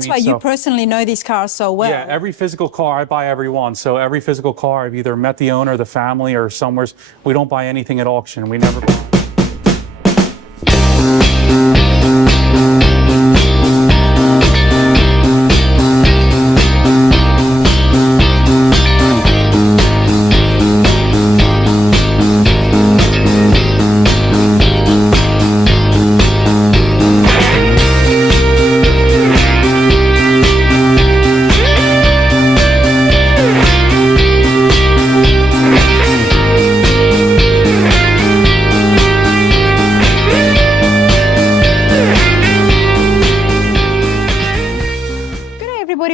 That's why you personally know these cars so well. Yeah, every physical car, I buy every one. So every physical car, I've either met the owner, the family, or somewhere. We don't buy anything at auction. We never buy.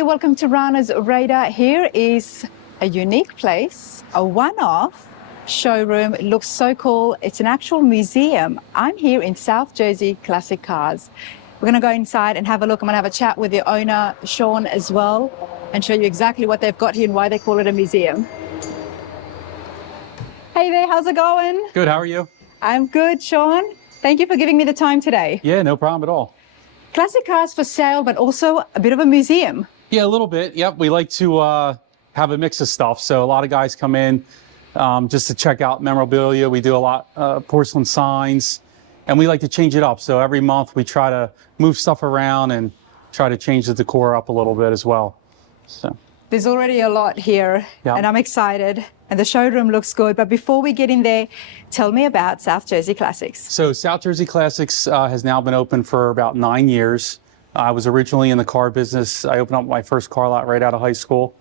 Welcome to Rana's Radar. Here is a unique place, a one-off showroom. It looks so cool. It's an actual museum. I'm here in South Jersey Classic Cars. We're going to go inside and have a look. I'm going to have a chat with the owner, Sean, as well, and show you exactly what they've got here and why they call it a museum. Hey there, how's it going? Good, how are you? I'm good, Sean. Thank you for giving me the time today. Yeah, no problem at all. Classic cars for sale, but also a bit of a museum. Yeah, a little bit. Yep, we like to have a mix of stuff. So a lot of guys come in just to check out memorabilia. We do a lot porcelain signs, and we like to change it up. So every month we try to move stuff around and try to change the decor up a little bit as well. So there's already a lot here, and I'm excited. And the showroom looks good. But before we get in there, tell me about South Jersey Classics. So South Jersey Classics has now been open for about 9 years. I was originally in the car business. I opened up my first car lot right out of high school.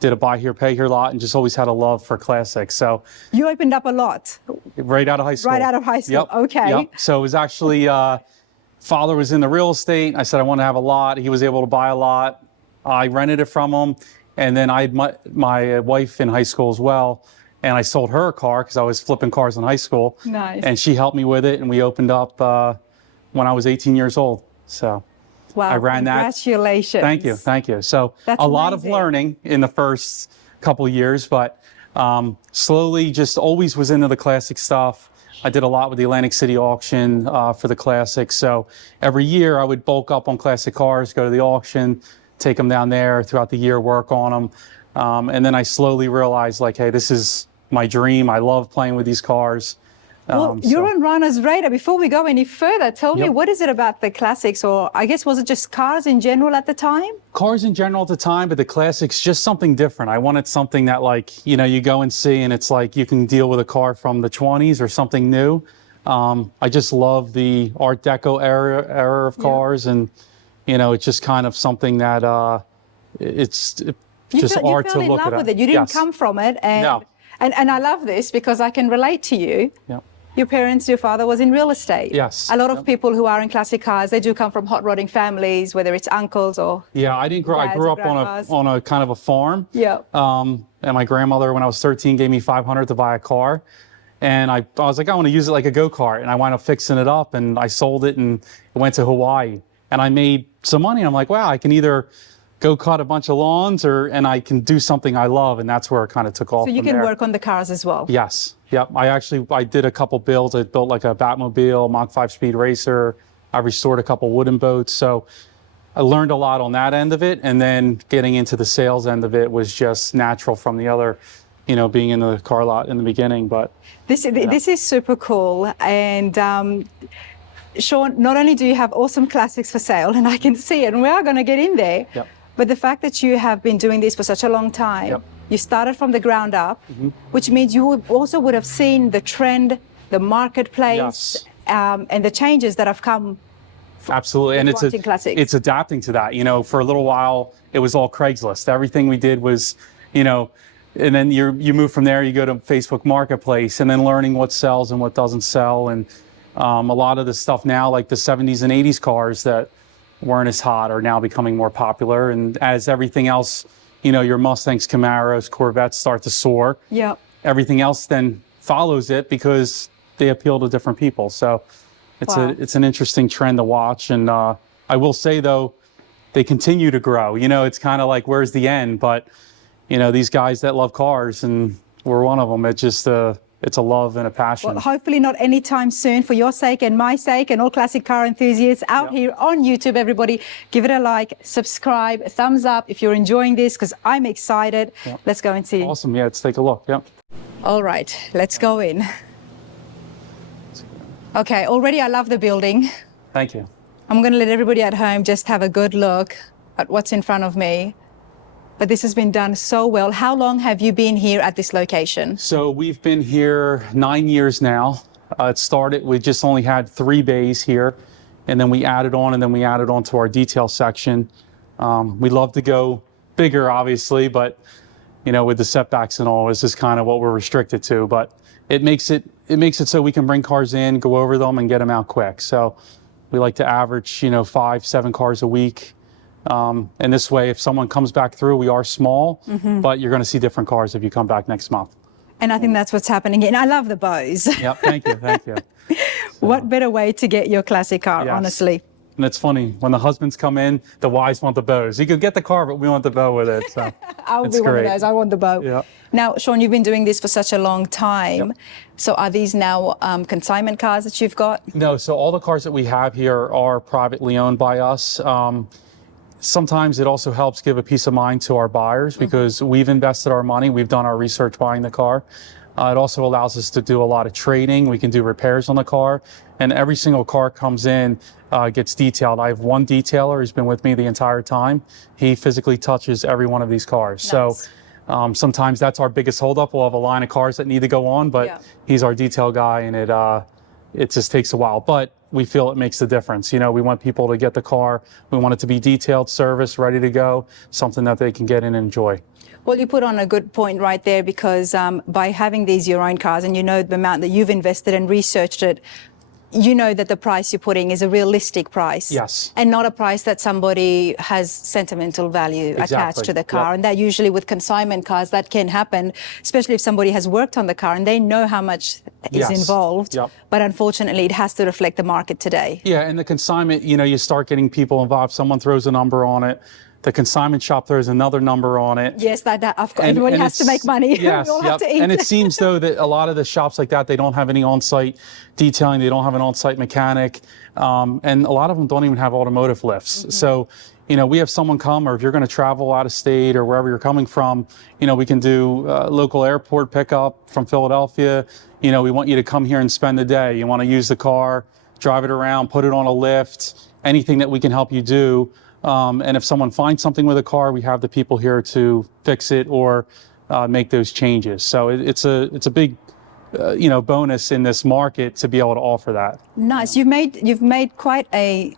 Did a buy here, pay here lot, and just always had a love for classics. So you opened up a lot? Right out of high school. Right out of high school, yep. Okay. Yep. So it was actually, father was in the real estate. I said I want to have a lot. He was able to buy a lot. I rented it from him. And then I had my wife in high school as well. And I sold her a car because I was flipping cars in high school. Nice. And she helped me with it. And we opened up when I was 18 years old. So. Wow, I ran congratulations. That. Thank you, thank you. So that's a lot amazing. of learning in the first couple of years, but slowly just always was into the classic stuff. I did a lot with the Atlantic City auction for the classics. So every year I would bulk up on classic cars, go to the auction, take them down there throughout the year, work on them. And then I slowly realized like, hey, this is my dream. I love playing with these cars. Well, you're on Rana's Radar. Before we go any further, tell me, what is it about the classics, or I guess was it just cars in general at the time? Cars in general at the time, but the classics, just something different. I wanted something that, like, you know, you go and see and it's like you can deal with a car from the 20s or something new. I just love the Art Deco era of cars, and, you know, it's just kind of something that it's just art to look at. You fell in love with it. You didn't come from it. And, no. And I love this because I can relate to you. Yep. Your parents, your father was in real estate. Yes. A lot of people who are in classic cars, they do come from hot rodding families, whether it's uncles or I didn't grow. I grew up on a kind of a farm. Yeah. And my grandmother, when I was 13, gave me $500 to buy a car, and I was like, I want to use it like a go-kart, and I wound up fixing it up, and I sold it and went to Hawaii, and I made some money. And I'm like, wow, I can either go cut a bunch of lawns and I can do something I love, and that's where it kind of took off. So you can work on the cars as well. Yes. Yep. I did a couple builds. I built like a Batmobile, Mach 5 speed racer. I restored a couple wooden boats. So I learned a lot on that end of it, and then getting into the sales end of it was just natural from the other, you know, being in the car lot in the beginning. But this is super cool. And Sean, not only do you have awesome classics for sale, and I can see it, and we are going to get in there. Yep. But the fact that you have been doing this for such a long time, you started from the ground up, which means you also would have seen the trend, the marketplace, and the changes that have come. Absolutely, and it's adapting to that. You know, for a little while, it was all Craigslist. Everything we did was, you know, and then you move from there, you go to Facebook Marketplace, and then learning what sells and what doesn't sell. And a lot of the stuff now, like the 70s and 80s cars that weren't as hot, are now becoming more popular. And as everything else, you know, your Mustangs, Camaros, Corvettes start to soar. Yeah. Everything else then follows it because they appeal to different people. So it's an interesting trend to watch. And I will say though, they continue to grow. You know, it's kind of like, where's the end? But you know, these guys that love cars, and we're one of them. It just it's a love and a passion. Well, hopefully not anytime soon, for your sake and my sake and all classic car enthusiasts out here on YouTube. Everybody, give it a like, subscribe, thumbs up if you're enjoying this, because I'm excited. Let's go and see. Awesome. Yeah, let's take a look. Yep. All right, let's go in. Okay, already I love the building. Thank you. I'm going to let everybody at home just have a good look at what's in front of me. But this has been done so well. How long have you been here at this location? So we've been here 9 years now. It started, we just only had 3 bays here, and then we added on, to our detail section. We love to go bigger, obviously, but you know, with the setbacks and all, this is kind of what we're restricted to. But it makes it so we can bring cars in, go over them, and get them out quick. So we like to average, you know, 5-7 cars a week. And this way, if someone comes back through, we are small, but you're going to see different cars if you come back next month. And I think that's what's happening. And I love the bows. Yep, thank you, thank you. What better way to get your classic car, honestly? And it's funny, when the husbands come in, the wives want the bows. You could get the car, but we want the bow with it. So I'll be one of those. I want the bow. Yeah. Now, Sean, you've been doing this for such a long time. So are these now consignment cars that you've got? No, so all the cars that we have here are privately owned by us. Sometimes it also helps give a peace of mind to our buyers because we've invested our money, we've done our research buying the car. It also allows us to do a lot of trading. We can do repairs on the car, and every single car comes in, gets detailed. I have one detailer who's been with me the entire time. He physically touches every one of these cars. Nice. So sometimes that's our biggest holdup. We'll have a line of cars that need to go on, but he's our detail guy, and it just takes a while. But we feel it makes the difference. You know, we want people to get the car. We want it to be detailed, serviced, ready to go, something that they can get in and enjoy. Well, you put on a good point right there, because by having these your own cars, and you know the amount that you've invested and researched it, you know that the price you're putting is a realistic price. Yes. And not a price that somebody has sentimental value attached to the car. And that usually with consignment cars, that can happen, especially if somebody has worked on the car and they know how much is involved. But unfortunately, it has to reflect the market today. Yeah, and the consignment, you know, you start getting people involved. Someone throws a number on it. The consignment shop throws another number on it. Yes, of course, everybody has to make money. Yes, we all have to eat. And it seems though that a lot of the shops like that, they don't have any on-site detailing. They don't have an on-site mechanic. And a lot of them don't even have automotive lifts. So, you know, we have someone come, or if you're going to travel out of state or wherever you're coming from, you know, we can do local airport pickup from Philadelphia. You know, we want you to come here and spend the day. You want to use the car, drive it around, put it on a lift, anything that we can help you do. And if someone finds something with a car, we have the people here to fix it or make those changes. So it's a big, you know, bonus in this market to be able to offer that. Nice. You've made quite a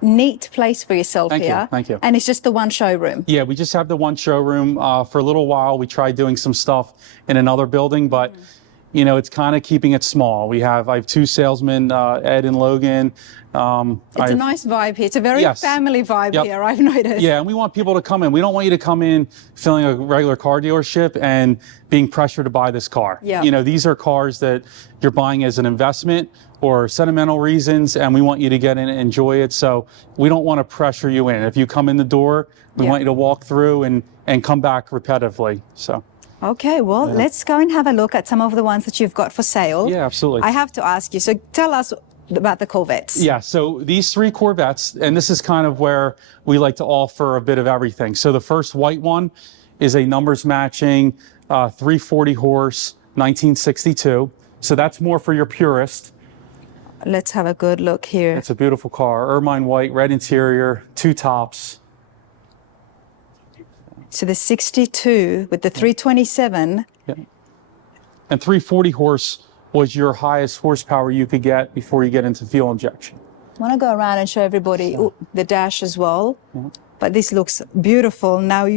neat place for yourself here. Thank you. And it's just the one showroom. Yeah, we just have the one showroom. For a little while, we tried doing some stuff in another building, but you know, it's kind of keeping it small. I have 2 salesmen, Ed and Logan. It's a nice vibe here. It's a very family vibe here, I've noticed. Yeah, and we want people to come in. We don't want you to come in feeling a regular car dealership and being pressured to buy this car. You know, these are cars that you're buying as an investment or sentimental reasons, and we want you to get in and enjoy it. So we don't want to pressure you in. If you come in the door, we want you to walk through and come back repetitively. So. Okay, well, let's go and have a look at some of the ones that you've got for sale. Yeah, absolutely. I have to ask you, so tell us about the Corvettes. Yeah, so these 3 Corvettes, and this is kind of where we like to offer a bit of everything. So the first white one is a numbers matching 340 horse 1962. So that's more for your purist. Let's have a good look here. It's a beautiful car, ermine white, red interior, 2 tops. So the 62 with the 327. Yeah. And 340 horse was your highest horsepower you could get before you get into fuel injection. I want to go around and show everybody the dash as well. But this looks beautiful. Now,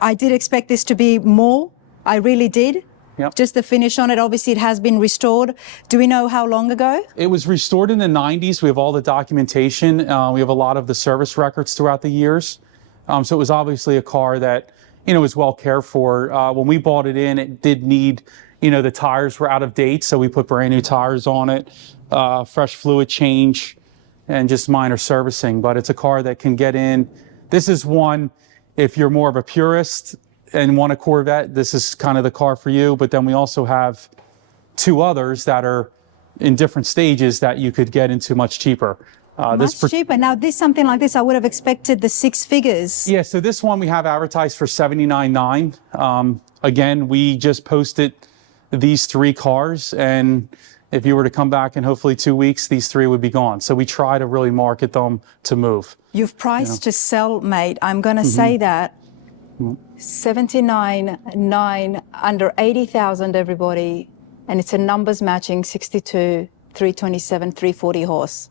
I did expect this to be more. I really did. Just the finish on it. Obviously, it has been restored. Do we know how long ago? It was restored in the 90s. We have all the documentation. We have a lot of the service records throughout the years. So it was obviously a car that, you know, was well cared for. When we bought it in, it did need, you know, the tires were out of date. So we put brand new tires on it, fresh fluid change, and just minor servicing. But it's a car that can get in. This is one, if you're more of a purist and want a Corvette, this is kind of the car for you. But then we also have two others that are in different stages that you could get into much cheaper. Much cheaper. Now, something like this, I would have expected the six figures. Yeah, so this one we have advertised for $79,900. Again, we just posted these three cars, and if you were to come back in hopefully 2 weeks, these three would be gone. So we try to really market them to move. You've priced to sell, mate. I'm going to say that. 79.9, under 80,000, everybody, and it's a numbers matching 62, 327, 340 horse.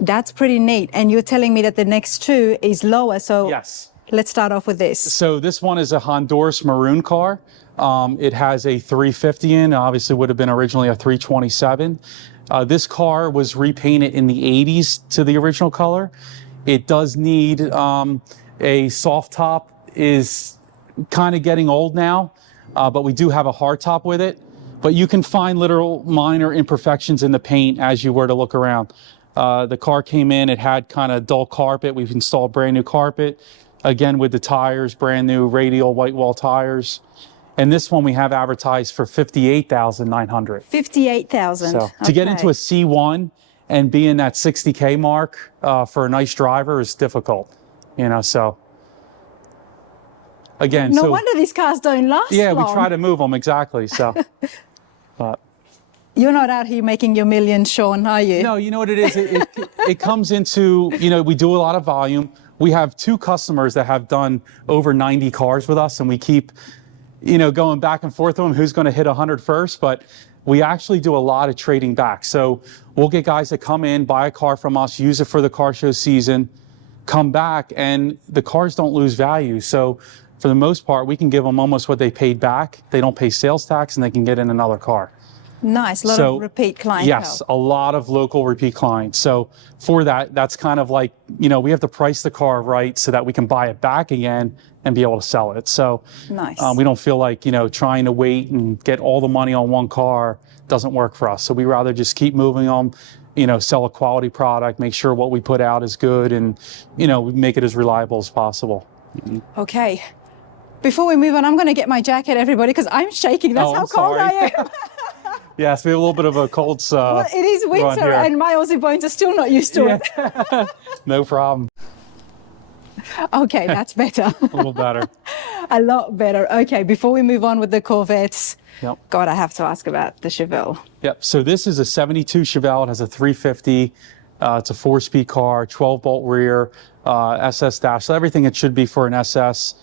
That's pretty neat. And you're telling me that the next two is lower. So yes, let's start off with this. So this one is a Honduras maroon car. It has a 350 in, obviously would have been originally a 327. This car was repainted in the 80s to the original color. It does need a soft top, is kind of getting old now, but we do have a hard top with it. But you can find literal minor imperfections in the paint as you were to look around. The car came in, it had kind of dull carpet. We've installed brand new carpet, again with the tires, brand new radial white wall tires. And this one we have advertised for $58,900. 58,000. So to get into a C1 and be in that 60K mark for a nice driver is difficult, you know, so. Again, no wonder these cars don't last long. We try to move them, exactly, so. But. You're not out here making your millions, Sean, are you? No, you know what it is? It comes into, you know, we do a lot of volume. We have two customers that have done over 90 cars with us, and we keep, you know, going back and forth with them, who's going to hit 100 first, but we actually do a lot of trading back. So we'll get guys that come in, buy a car from us, use it for the car show season, come back, and the cars don't lose value. So for the most part, we can give them almost what they paid back. They don't pay sales tax, and they can get in another car. Nice, a lot of repeat clientele. Yes, a lot of local repeat clients. So for that, that's kind of like, you know, we have to price the car right so that we can buy it back again and be able to sell it. So nice. We don't feel like, you know, trying to wait and get all the money on one car doesn't work for us. So we rather just keep moving them, you know, sell a quality product, make sure what we put out is good, and, you know, make it as reliable as possible. Okay. Before we move on, I'm going to get my jacket, everybody, because I'm shaking. That's how cold I am. Yes, we have a little bit of a cold. Well, it is winter, and my Aussie bones are still not used to it. No problem. Okay, that's better. A little better. A lot better. Okay, before we move on with the Corvettes, yep. God, I have to ask about the Chevelle. Yep, so this is a 72 Chevelle. It has a 350. It's a 4-speed car, 12-bolt rear, SS dash, so everything it should be for an SS.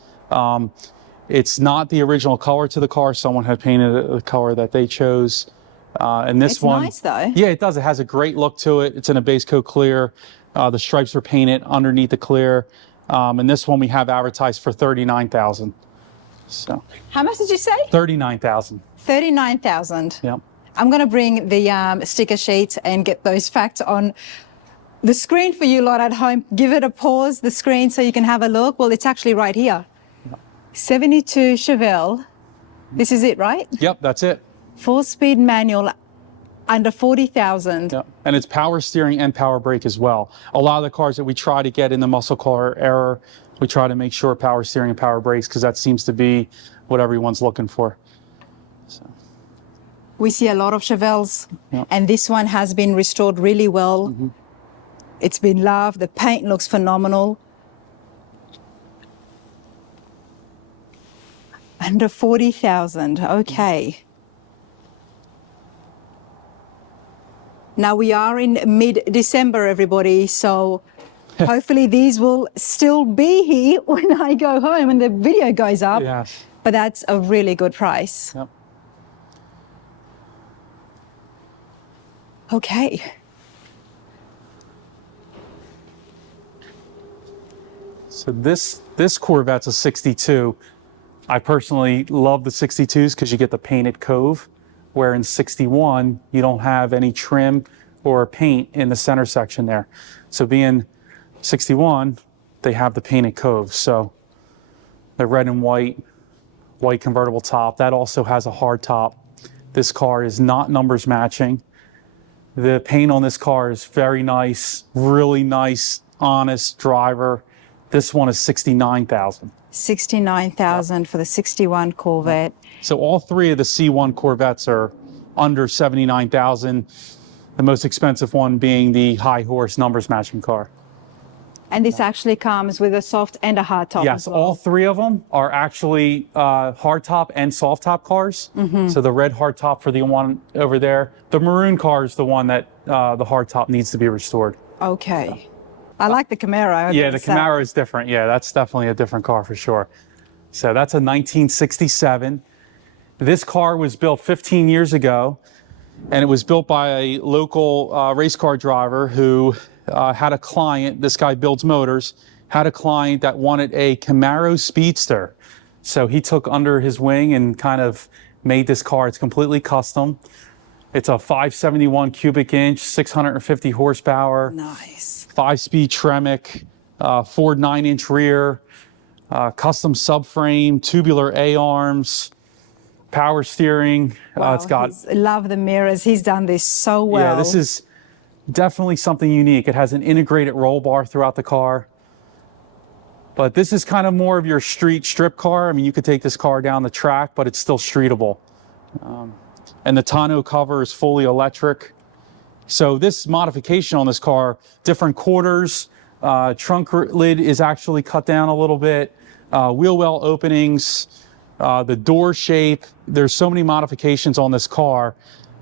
It's not the original color to the car. Someone had painted it the color that they chose. And this one, nice though. Yeah, it does. It has a great look to it. It's in a base coat clear. The stripes are painted underneath the clear. And this one we have advertised for $39,000. So. How much did you say? $39,000. $39,000. Yep. I'm going to bring the sticker sheet and get those facts on the screen for you lot at home. Give it a pause, the screen, so you can have a look. Well, it's actually right here. Yep. 72 Chevelle. This is it, right? Yep, that's it. 4-speed manual, under 40,000. Yep. And it's power steering and power brake as well. A lot of the cars that we try to get in the muscle car era, we try to make sure power steering and power brakes, because that seems to be what everyone's looking for. So. We see a lot of Chevelles, yep. And this one has been restored really well. Mm-hmm. It's been loved. The paint looks phenomenal. Under 40,000, okay. Now we are in mid-December, everybody, so hopefully these will still be here when I go home and the video goes up. Yes. But that's a really good price. Yep. Okay. So this Corvette's a 62. I personally love the 62s because you get the painted cove, where in 61, you don't have any trim or paint in the center section there. So being 61, they have the painted cove. So the red and white convertible top, that also has a hard top. This car is not numbers matching. The paint on this car is very nice, really nice, honest driver This one is $69,000. $69,000 for the 61 Corvette. So all three of the C1 Corvettes are under $79,000. The most expensive one being the high horse numbers matching car. And this actually comes with a soft and a hard top. Yes, as well. all three of them are actually hard top and soft top cars. So the red hard top for the one over there. The maroon car is the one that the hard top needs to be restored. Okay. I like the Camaro. Yeah, the Camaro is different. Yeah, that's definitely a different car for sure. So that's a 1967. This car was built 15 years ago, and it was built by a local race car driver who had a client. This guy builds motors, had a client that wanted a Camaro Speedster. So he took under his wing and kind of made this car. It's completely custom. It's a 571 cubic inch, 650 horsepower. Nice. 5-speed Tremec, Ford 9-inch rear, custom subframe, tubular A-arms, power steering. Wow, It's got. Love the mirrors. He's done this so well. Yeah, this is definitely something unique. It has an integrated roll bar throughout the car. But this is kind of more of your street strip car. I mean, you could take this car down the track, but it's still streetable. And the tonneau cover is fully electric. So this modification on this car, different quarters, trunk lid is actually cut down a little bit, wheel well openings, the door shape. There's so many modifications on this car.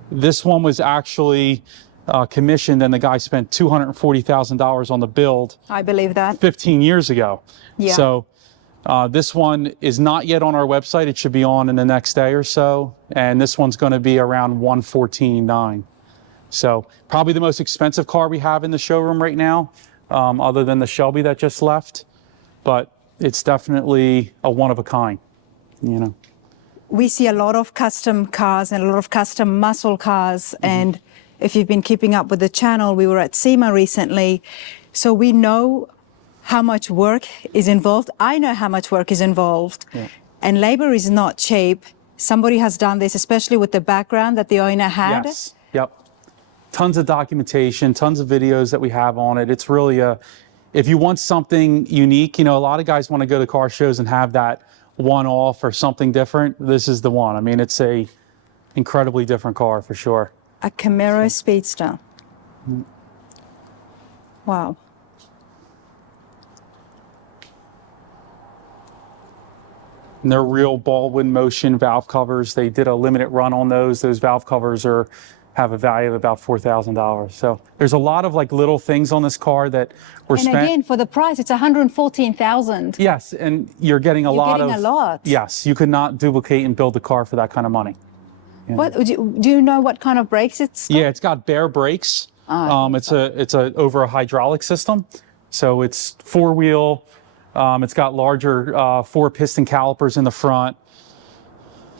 This one was actually commissioned, and the guy spent $240,000 on the build. I believe that. 15 years ago. Yeah. So this one is not yet on our website. It should be on in the next day or so. And this one's going to be around $114,900. So probably the most expensive car we have in the showroom right now, other than the Shelby that just left. But it's definitely a one of a kind, you know. We see a lot of custom cars and a lot of custom muscle cars. And if you've been keeping up with the channel, we were at SEMA recently. So we know how much work is involved. I know how much work is involved. Yeah. And labor is not cheap. Somebody has done this, especially with the background that the owner had. Yes. Yep. Tons of documentation, tons of videos that we have on it. It's really if you want something unique, you know, a lot of guys want to go to car shows and have that one-off or something different. This is the one. I mean, it's a incredibly different car for sure. A Camaro Speedster. Wow. And they're real Baldwin motion valve covers. They did a limited run on those. Those valve covers have a value of about $4,000. So there's a lot of like little things on this car that were spent. And again, for the price, it's $114,000. Yes, and you're getting a lot. Yes, you could not duplicate and build the car for that kind of money. Yeah. What do you know what kind of brakes it's got? Yeah, it's got bare brakes. It's a over a hydraulic system, so it's 4-wheel. It's got larger 4-piston calipers in the front,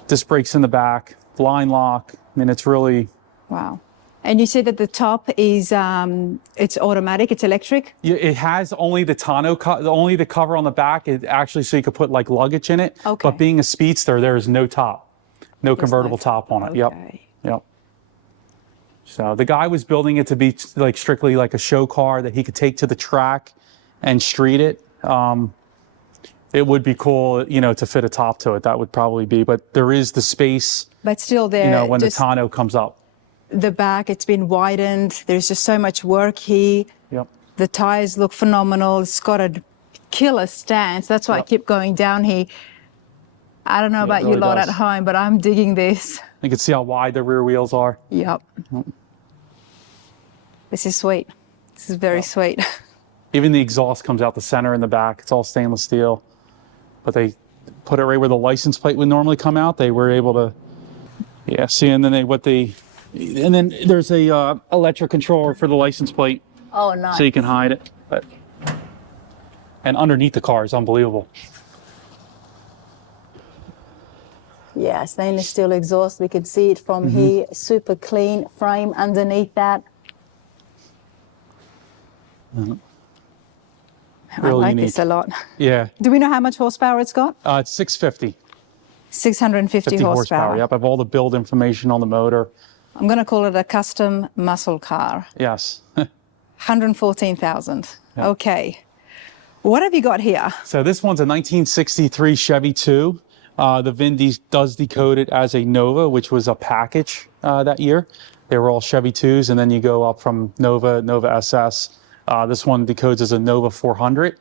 disc brakes in the back, line lock. I mean, it's really. Wow. And you said that the top is it's automatic, it's electric? Yeah, it has only the tonneau, only the cover on the back. It actually, so you could put like luggage in it. Okay. But being a Speedster, there is no top, no convertible top on it. Okay. Yep. Yep. So the guy was building it to be like strictly like a show car that he could take to the track and street it. It would be cool, you know, to fit a top to it. That would probably be, but there is the space. But still there. You know, when the tonneau comes up. The back, it's been widened. There's just so much work here. Yep. The tires look phenomenal. It's got a killer stance. That's why I keep going down here. I don't know about you lot at home, but I'm digging this. You can see how wide the rear wheels are. Yep. This is sweet. This is very sweet. Even the exhaust comes out the center and the back. It's all stainless steel. But they put it right where the license plate would normally come out. They were able to, yeah, see, and then and then there's a electric controller for the license plate. Oh, nice. So you can hide it. And underneath the car is unbelievable. Yeah, stainless steel exhaust. We could see it from here. Super clean frame underneath that. I like unique. this a lot. Yeah. Do we know how much horsepower it's got? It's 650. 650 horsepower. Yep, I have all the build information on the motor. I'm going to call it a custom muscle car. Yes. 114,000. Yep. Okay. What have you got here? So this one's a 1963 Chevy 2. The VIN does decode it as a Nova, which was a package that year. They were all Chevy 2s, and then you go up from Nova, Nova SS. This one decodes as a Nova 400.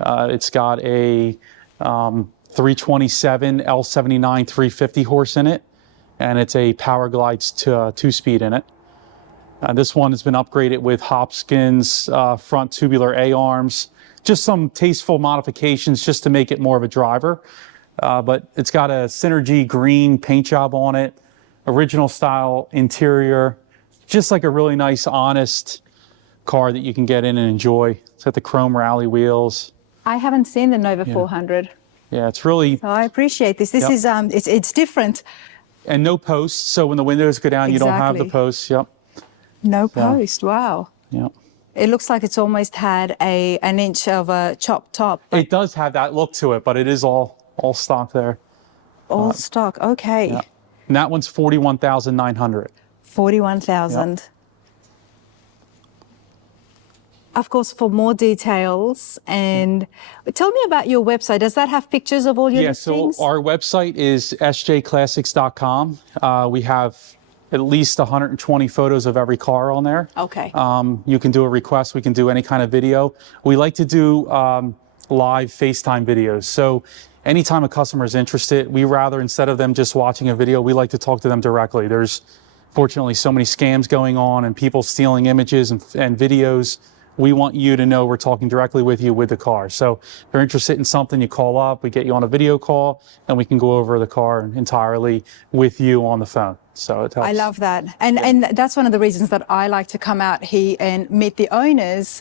It's got a 327 L79 350 horse in it, and it's a Power Glides 2-speed in it. This one has been upgraded with Hopkins front tubular A-arms, just some tasteful modifications just to make it more of a driver. But it's got a Synergy green paint job on it, original style interior, just like a really nice, honest car that you can get in and enjoy. It's got the chrome rally wheels. I haven't seen the Nova 400. Yeah, it's really... So I appreciate this. This is, it's different. And no posts, so when the windows go down, you don't have the posts. Yep. No post, wow. Yep. It looks like it's almost had an inch of a chopped top. It does have that look to it, but it is all stock there. All stock, okay. Yeah. And that one's 41,900. 41,000. Yep. Of course, for more details, and tell me about your website. Does that have pictures of all your listings? So our website is sjclassics.com. We have at least 120 photos of every car on there. Okay. You can do a request. We can do any kind of video. We like to do live FaceTime videos. So anytime a customer is interested, we rather, instead of them just watching a video, we like to talk to them directly. There's fortunately so many scams going on and people stealing images and videos. We want you to know we're talking directly with you with the car. So if you're interested in something, you call up, we get you on a video call, and we can go over the car entirely with you on the phone. So it helps. I love that. And that's one of the reasons that I like to come out here and meet the owners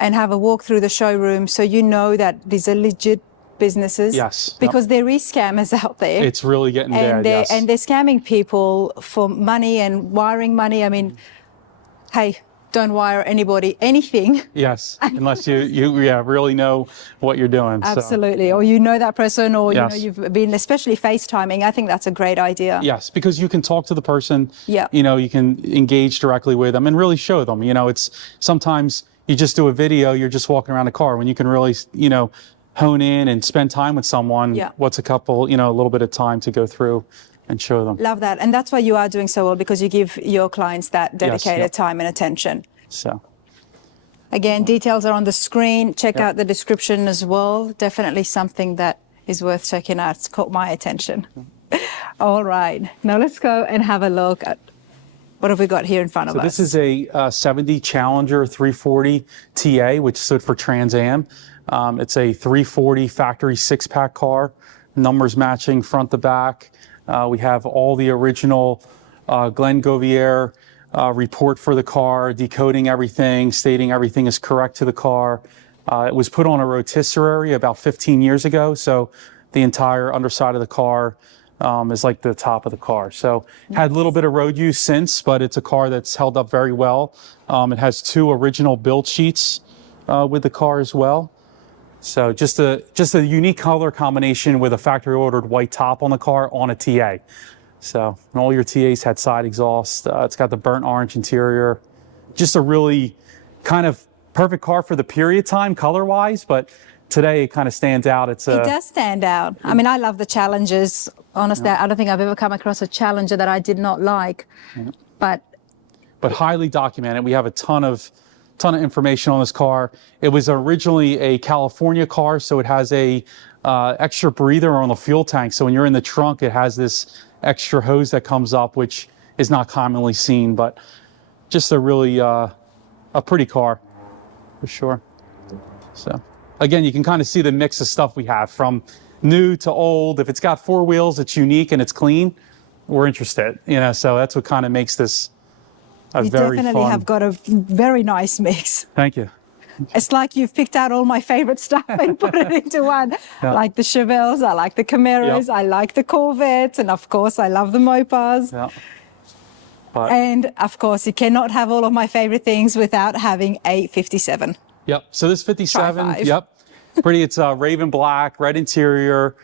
and have a walk through the showroom, so you know that these are legit businesses. Yes. Because there is scammers out there. It's really getting there, yes. And they're scamming people for money and wiring money. I mean, hey, don't wire anybody anything. Yes, unless you really know what you're doing. Absolutely, or you know that person, or you know you've been, especially FaceTiming. I think that's a great idea. Yes, because you can talk to the person. Yeah. You know, you can engage directly with them and really show them. You know, it's sometimes you just do a video, you're just walking around a car, when you can really, you know, hone in and spend time with someone. Yeah. What's a couple, you know, a little bit of time to go through and show them. Love that. And that's why you are doing so well, because you give your clients that dedicated time and attention. So again, details are on the screen. Check out the description as well. Definitely something that is worth checking out. It's caught my attention. All right, now let's go and have a look at what have we got here in front of us. This is a 70 Challenger 340 TA, which stood for Trans Am. It's a 340 factory 6-pack car, numbers matching front to back. We have all the original Glenn Govier report for the car, decoding everything, stating everything is correct to the car. It was put on a rotisserie about 15 years ago, so the entire underside of the car is like the top of the car. So had a little bit of road use since, but it's a car that's held up very well. It has 2 original build sheets with the car as well. So just a unique color combination with a factory ordered white top on the car on a TA. So, and all your TAs had side exhaust. It's got the burnt orange interior. Just a really kind of perfect car for the period time color-wise, but today it kind of stands out. It does stand out. I mean, I love the Challengers. Honestly, I don't think I've ever come across a Challenger that I did not like. But highly documented. We have a ton of information on this car. It was originally a California car, so it has a extra breather on the fuel tank. So when you're in the trunk, it has this extra hose that comes up, which is not commonly seen, but just a really a pretty car for sure. So again, you can kind of see the mix of stuff we have from new to old. If it's got 4 wheels, it's unique and it's clean, we're interested, you know, so that's what kind of makes this a very fun. You definitely have got a very nice mix. Thank you. It's like you've picked out all my favorite stuff and put it into one. I like the Chevelles, I like the Camaros, I like the Corvettes, and of course I love the Mopars. And of course you cannot have all of my favorite things without having a 57. Yep, so this 57, pretty, it's raven black, red interior,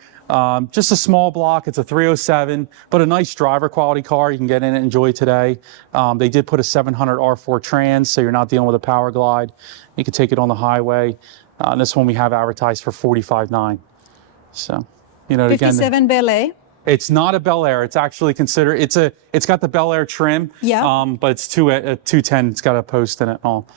just a small block. It's a 307, but a nice driver quality car. You can get in and enjoy today. They did put a 700 R4 trans, so you're not dealing with a power glide. You can take it on the highway. This one we have advertised for $45,900. So, you know, 57 again, Bel Air. it's not a Bel Air. It's actually considered, it's got the Bel Air trim. Yeah. But it's 210. It's got a post in it and all.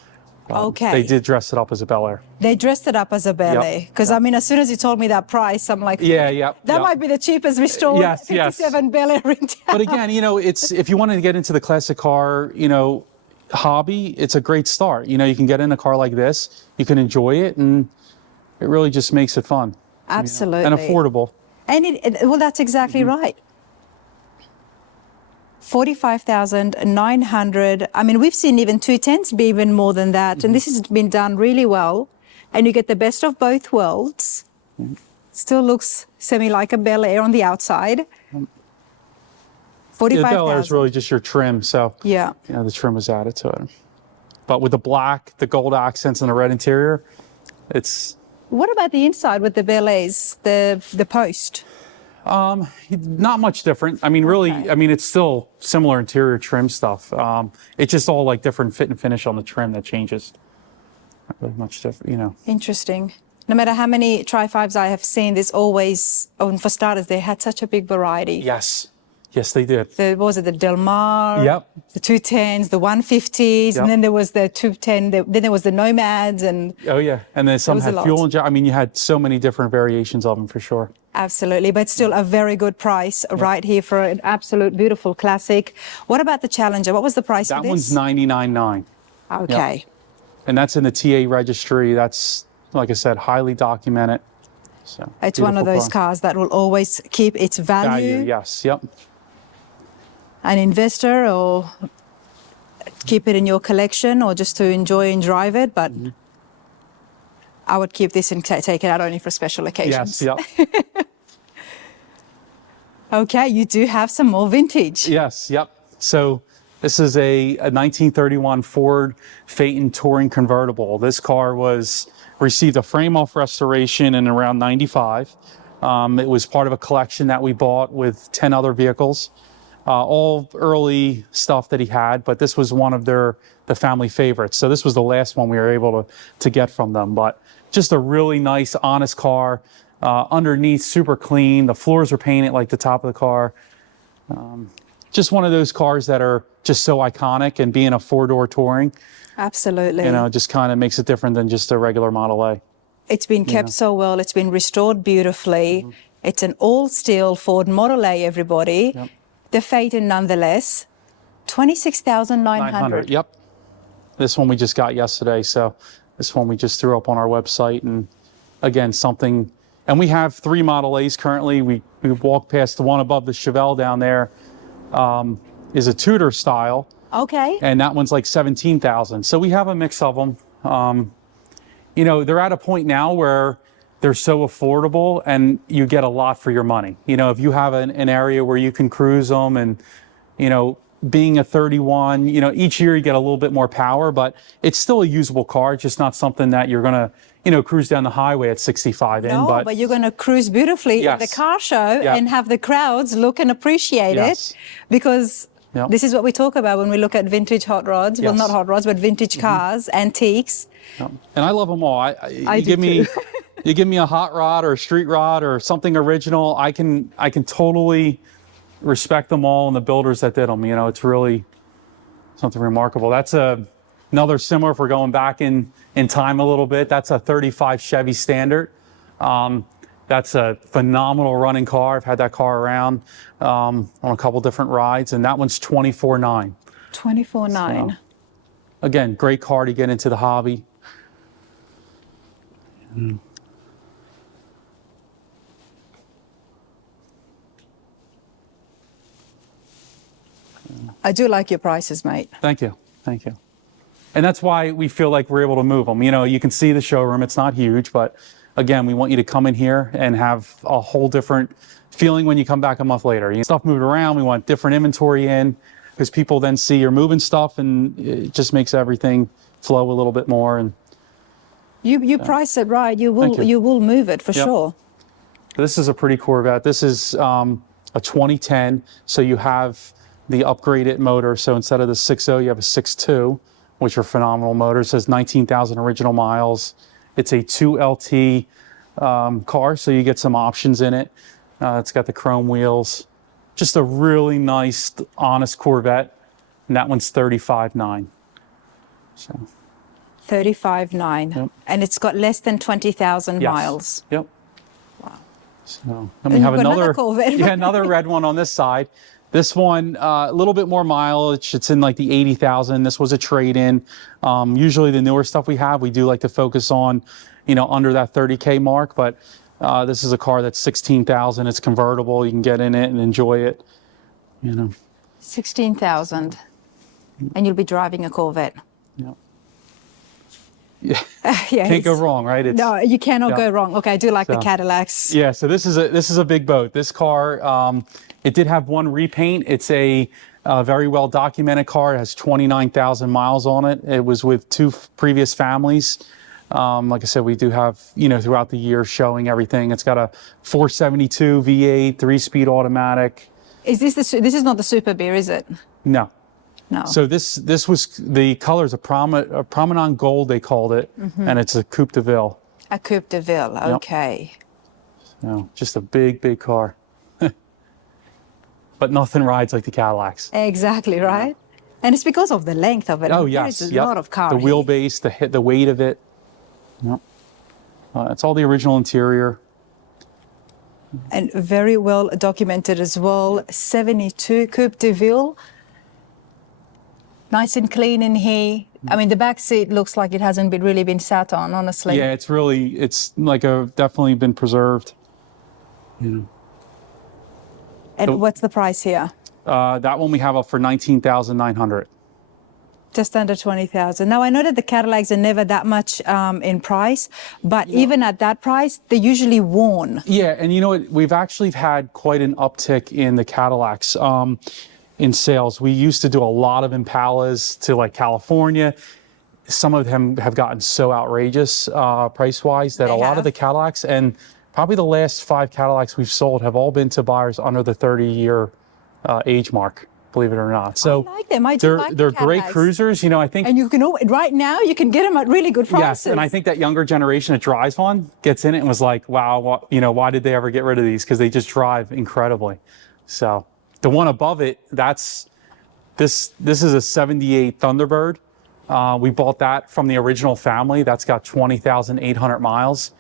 Okay. They did dress it up as a Bel Air. They dressed it up as a Bel Air. Because, I mean, as soon as you told me that price, I'm like, that might be the cheapest restored 57 Bel Air in town. But again, you know, it's, if you wanted to get into the classic car, you know, hobby, it's a great start. You know, you can get in a car like this, you can enjoy it, and it really just makes it fun. Absolutely. You know, and affordable. And well, that's exactly right. 45,900. I mean, we've seen even 210s be even more than that. And this has been done really well. And you get the best of both worlds. Still looks semi like a Bel Air on the outside. 45,000. The Bel Air is really just your trim. So, yeah, you know, the trim was added to it. But with the black, the gold accents, and the red interior, it's... What about the inside with the Bel Airs, the post? Not much different. I mean, really, I mean, it's still similar interior trim stuff. It's just all like different fit and finish on the trim that changes. Not really much different, you know. Interesting. No matter how many Tri-5s I have seen, there's always, for starters, they had such a big variety. Yes. Yes, they did. What was it, the Del Mar? Yep. The 210s, the 150s, Yep. and then there was the 210, then there was the Nomads, and... Oh, yeah. And then some had fuel injection. I mean, you had so many different variations of them for sure. Absolutely, but still a very good price right here for an absolute beautiful classic. What about the Challenger? What was the price for this? That one's $99,900. Okay. Yep. And that's in the TA registry. That's, like I said, highly documented. So it's one of those cars that will always keep its value. Yes, yep. An investor, or keep it in your collection, or just to enjoy and drive it, but I would keep this and take it out only for special occasions. Yes, yep. Okay, you do have some more vintage. Yes, yep. So this is a 1931 Ford Phaeton Touring convertible. This car received a frame-off restoration in around '95. It was part of a collection that we bought with 10 other vehicles. All early stuff that he had, but this was one of the family favorites. So this was the last one we were able to get from them. But just a really nice, honest car. Underneath, super clean. The floors are painted like the top of the car. Just one of those cars that are just so iconic, and being a four-door touring. Absolutely. You know, just kind of makes it different than just a regular Model A. It's been kept so well. It's been restored beautifully. It's an all-steel Ford Model A, everybody. Yep. The Phaeton, nonetheless, 26,900. Yep. This one we just got yesterday, so this one we just threw up on our website, and again, something. And we have 3 Model A's currently. We walked past the one above the Chevelle down there. Is a Tudor style. Okay. And that one's like 17,000. So we have a mix of them. You know, they're at a point now where they're so affordable and you get a lot for your money. You know, if you have an area where you can cruise them, and, you know, being a 31, you know, each year you get a little bit more power, but it's still a usable car. It's just not something that you're going to, you know, cruise down the highway at 65 in. No, but you're going to cruise beautifully at the car show and have the crowds look and appreciate it, because this is what we talk about when we look at vintage hot rods. Well, not hot rods, but vintage cars, antiques. And I love them all. You give me a hot rod or a street rod or something original, I can totally respect them all, and the builders that did them. You know, it's really something remarkable. That's another similar, if we're going back in time a little bit, that's a 35 Chevy Standard. That's a phenomenal running car. I've had that car around on a couple different rides, and that one's $24,900. $24,900. So, again, great car to get into the hobby. I do like your prices, mate. Thank you. Thank you. And that's why we feel like we're able to move them. You know, you can see the showroom. It's not huge, but again, we want you to come in here and have a whole different feeling when you come back a month later. Stuff moved around. We want different inventory in, because people then see you're moving stuff, and it just makes everything flow a little bit more. And you price it right. You will move it for sure. This is a pretty Corvette. This is a 2010. So you have the upgraded motor. So instead of the 6.0, you have a 6.2, which are phenomenal motors. It says 19,000 original miles. It's a 2LT car, so you get some options in it. It's got the chrome wheels. Just a really nice, honest Corvette. And that one's 35.9. So 35.9. Yep. And it's got less than 20,000 yes. miles. Yep. Wow. So then we have another Corvette. Yeah, another red one on this side. This one, a little bit more mileage. It's in like the 80,000. This was a trade-in. Usually the newer stuff we have, we do like to focus on, you know, under that 30K mark. But this is a car that's 16,000. It's convertible. You can get in it and enjoy it. You know. 16,000. And you'll be driving a Corvette. Yeah. Yeah, can't go wrong, right? No, you cannot go wrong. Okay, I do like the So, Cadillacs. Yeah, so this is a big boat. This car, it did have one repaint. It's a very well documented car. It has 29,000 miles on it. It was with two previous families. Like I said, we do have, you know, throughout the year showing everything. It's got a 472 V8, 3-speed automatic. Is this this is not the Super Beer, is it? No. No. So this was, the color's a prominent gold, they called it, and it's a Coupe de Ville. A Coupe de Ville, okay. So just a big car. But nothing rides like the Cadillacs. Exactly, right? And it's because of the length of it. Oh, yes. There's a lot of car The here. wheelbase, the weight of it. Yep. It's all the original interior. And very well documented as well. 72 Coupe de Ville. Nice and clean in here. I mean, the back seat looks like it hasn't really been sat on, honestly. Yeah, it's like definitely been preserved. You know. And So, what's the price here? That one we have up for 19,900. Just under 20,000. Now, I know that the Cadillacs are never that much in price, but even at that price, they're usually worn. Yeah, and you know what? We've actually had quite an uptick in the Cadillacs in sales. We used to do a lot of Impalas to like California. Some of them have gotten so outrageous price-wise that a lot of the Cadillacs, and probably the last 5 Cadillacs we've sold, have all been to buyers under the 30-year age mark, believe it or not. So I like them. I do like they're the great Cadillacs. cruisers. You know, I think. And you can, right now, you can get them at really good prices. Yes, and I think that younger generation that drives one gets in it and was like, wow, you know, why did they ever get rid of these? Because they just drive incredibly. So the one above it, this is a 78 Thunderbird. We bought that from the original family. That's got 20,800 miles.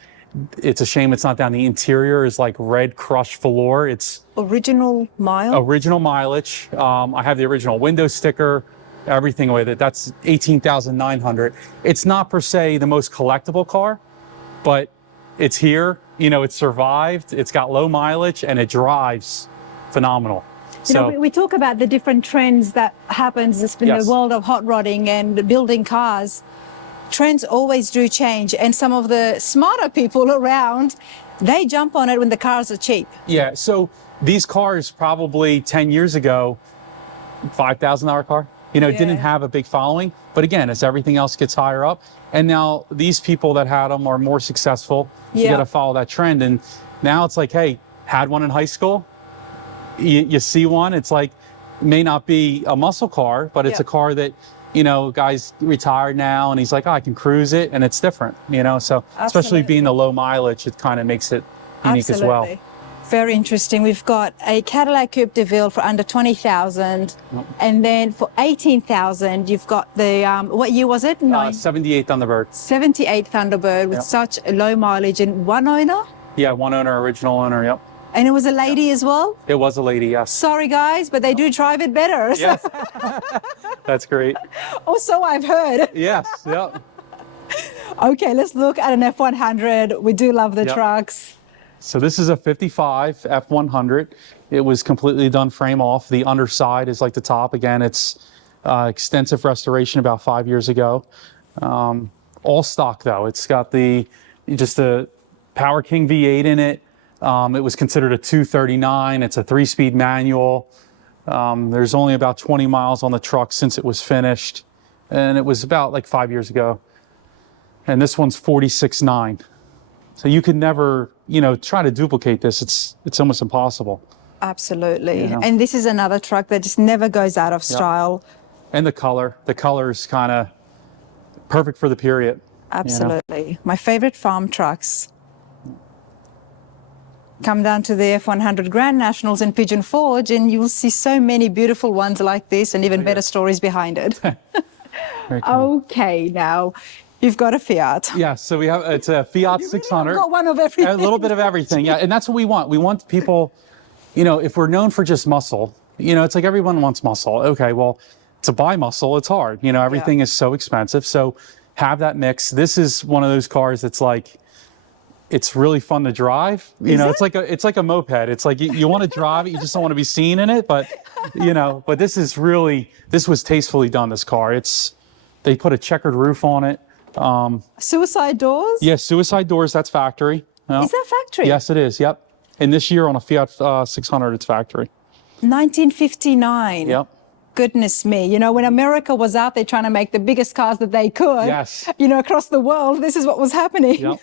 It's a shame it's not down. The interior is like red crushed velour. It's original mileage. I have the original window sticker, everything with it. That's 18,900. It's not per se the most collectible car, but it's here. You know, it survived. It's got low mileage and it drives phenomenal. You know, we talk about the different trends that happens in the world of hot rodding and building cars. Trends always do change, and some of the smarter people around, they jump on it when the cars are cheap. Yeah, so these cars probably 10 years ago, $5,000 car, you know, didn't have a big following. But again, as everything else gets higher up, and now these people that had them are more successful. You got to follow that trend. And now it's like, hey, had one in high school, you see one, it's like, may not be a muscle car, but it's a car that, you know, guy's retired now and he's like, oh, I can cruise it, and it's different, you know. So especially being the low mileage, it kind of makes it unique as well. Very interesting. We've got a Cadillac Coupe de Ville for under 20,000, and then for 18,000, you've got the what year was it? 78 Thunderbird. 78 Thunderbird with such a low mileage, and one owner. Yeah, one owner, original owner. Yep. And it was a lady as well? It was a lady, yes. Sorry, guys, but they do drive it better. Yes. That's great. Or so I've heard. Yes, yep. Okay, let's look at an F100. We do love the trucks. So this is a 55 F100. It was completely done frame off. The underside is like the top. Again, it's extensive restoration about 5 years ago. All stock, though. It's got just a Power King V8 in it. It was considered a 239. It's a 3-speed manual. There's only about 20 miles on the truck since it was finished. And it was about like 5 years ago. And this one's 46.9. So you could never, you know, try to duplicate this. It's almost impossible. Absolutely. You know? And this is another truck that just never goes out of style. And the color is kind of perfect for the period. Absolutely. My favorite farm trucks. Come down to the F100 Grand Nationals in Pigeon Forge and you'll see so many beautiful ones like this and even better stories behind it. Very cool. Okay, now you've got a Fiat. Yeah, so it's a Fiat 600. You've got one of everything. A little bit of everything, yeah, and that's what we want. We want people, you know, if we're known for just muscle, you know, it's like everyone wants muscle. Okay, well, to buy muscle, it's hard. You know, everything is so expensive. So have that mix. This is one of those cars that's like, it's really fun to drive. You know, it's like a moped. It's like you want to drive it, you just don't want to be seen in it. But, you know, but this was tastefully done, this car. They put a checkered roof on it. Suicide doors? Yes, suicide doors, that's factory. Is that factory? Yes, it is, yep. And this year on a Fiat 600, it's factory. 1959. Yep. Goodness me. You know, when America was out there trying to make the biggest cars that they could, you know, across the world, this is what was happening. Yep.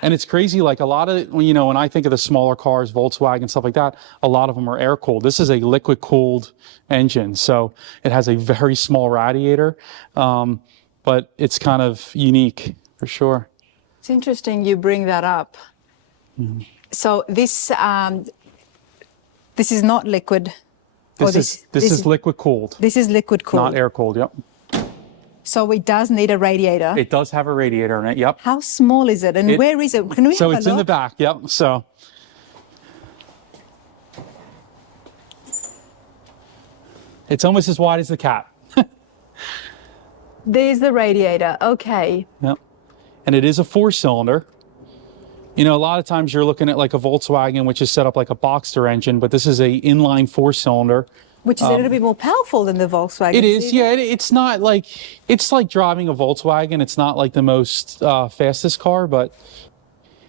And it's crazy, like a lot of, you know, when I think of the smaller cars, Volkswagen, stuff like that, a lot of them are air-cooled. This is a liquid-cooled engine, so it has a very small radiator, but it's kind of unique, for sure. It's interesting you bring that up. So this is not liquid. This is liquid-cooled. This is liquid-cooled. Not air-cooled, yep. So it does need a radiator. It does have a radiator in it, yep. How small is it and where is it? Can we have a look? So it's in the back, yep. So it's almost as wide as the cap. There's the radiator, okay. Yep. And it is a 4-cylinder. You know, a lot of times you're looking at like a Volkswagen, which is set up like a Boxster engine, but this is a inline 4-cylinder. Which is a little bit more powerful than the Volkswagen. It is, yeah. It's not like, it's like driving a Volkswagen. It's not like the most fastest car, but,